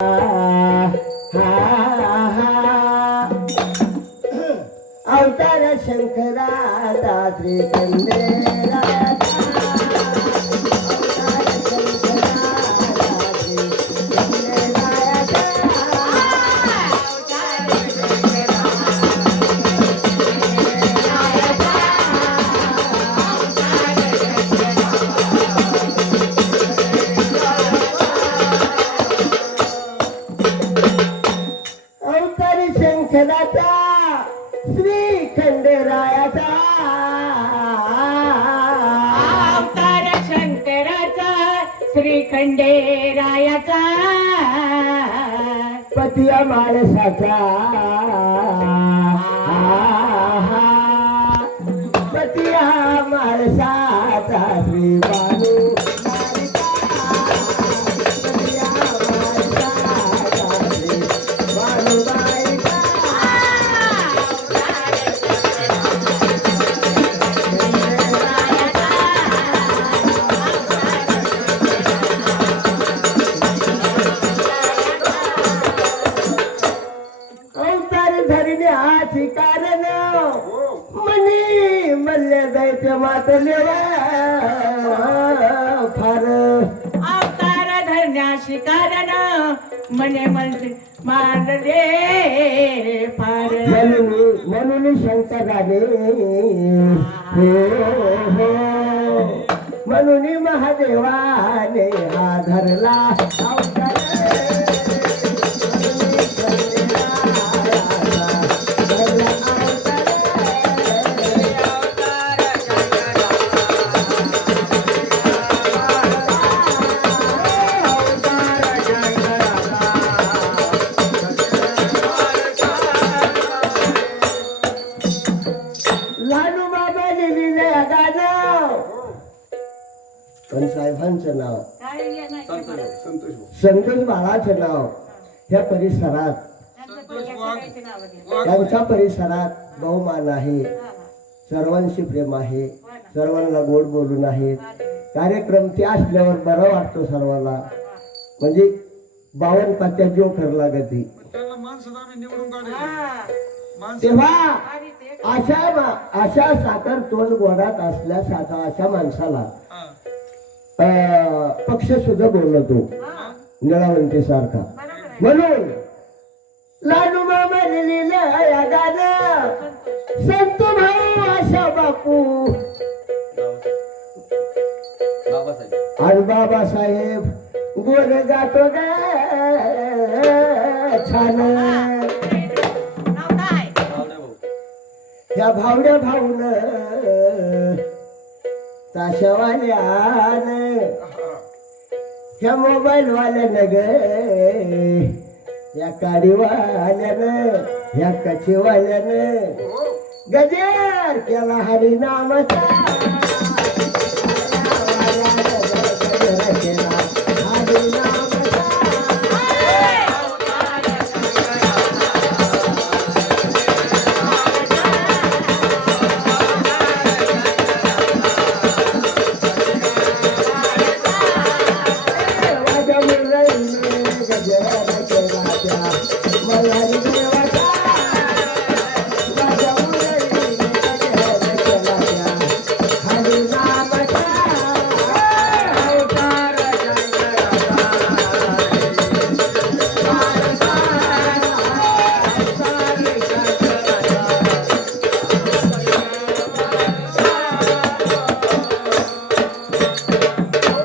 अवतार शंकराचा श्रीखंडेरायाचा शंकराचा श्री खंडेरायाचा अवतार शंकराचा श्री खंडेरायाचा पतिया माणसाचा पतिया माणसाचा श्री बालू धरण्याची कारण मनी मल्ले दैत्य मातलेवा फार अवतार धरण्याशी कारण मने म्हणते मारले फार म्हणून शंकराने म्हणून महादेवाने हा धरला अवतार पण साहेबांचं नाव संतोष बाळाचं नाव ह्या परिसरात त्यांच्या परिसरात बहुमान आहे, सर्वांशी प्रेम आहे, सर्वांना गोड बोलून आहे. कार्यक्रम ते असल्यावर बरं वाटतो सर्वांना, म्हणजे 52 पात्या जीव करला गती. तेव्हा अशा साखर तोंड गोडात असल्या अशा माणसाला पक्ष सुद्धा बोलतो निळावंती सारखा. म्हणून लाडू मामा लिहिलेलं गाणं संत भाऊ आशा बापू आणि बाबासाहेब गोर गातो ग छान. या भावड्या भाऊन ताशावाल्यान ह्या मोबाईल वाल्यानं ग या काडीवाल्यानं ह्या कचेवाल्यानं गजर केला हरिनामाचा मला